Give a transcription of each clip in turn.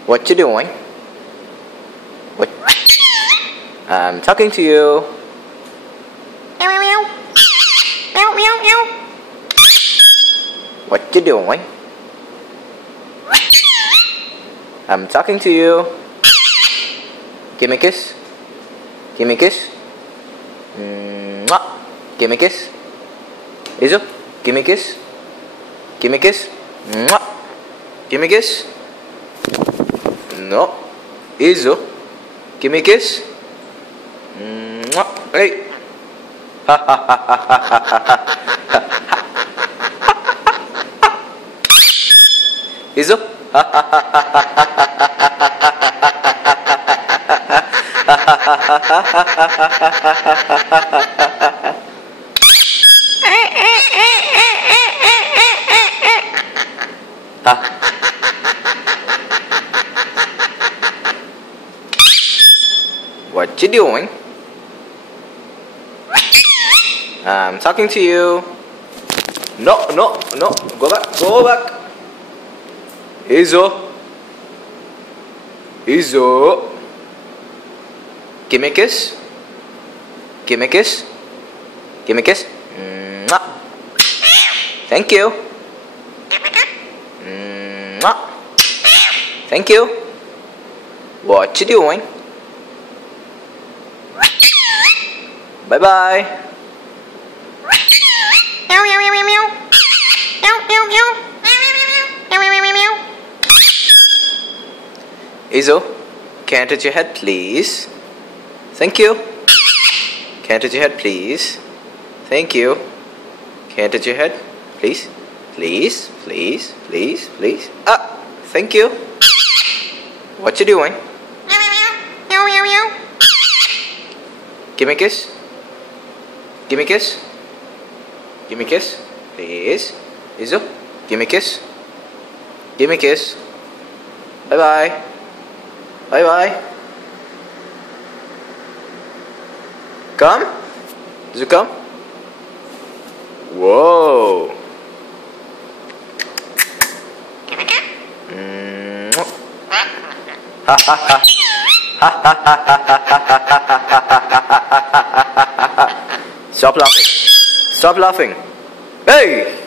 What you doing? What? I'm talking to you. What you doing? I'm talking to you. Give me a kiss. Give me a kiss. Mwah. Give me a kiss. Izo, give me a kiss. Give me a kiss. Mwah. Give me a kiss. No. Izo, give me a kiss. Mwah. Hey. Ha ha ha ha ha ha ha. Izo. Ha ha ha ha ha ha. What you doing? I'm talking to you. No, no, no. Go back, go back. Izo. Izo. Give me a kiss. Give me a kiss. Give me a kiss. Mwah. Thank you. Mwah. Thank you. What you doing? Bye bye. Izo, can I touch your head, please? Thank you. Can I touch your head, please? Thank you. Can I touch your head, please? Please, please, please, please. Ah, thank you. What you doing? Give me a kiss. Give me a kiss. Give me a kiss, please. Izo, give me a kiss. Give me a kiss. Bye bye. Bye bye. Come? Does it come? Whoa. Ha ha ha. Stop laughing. Stop laughing. Hey.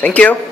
Thank you.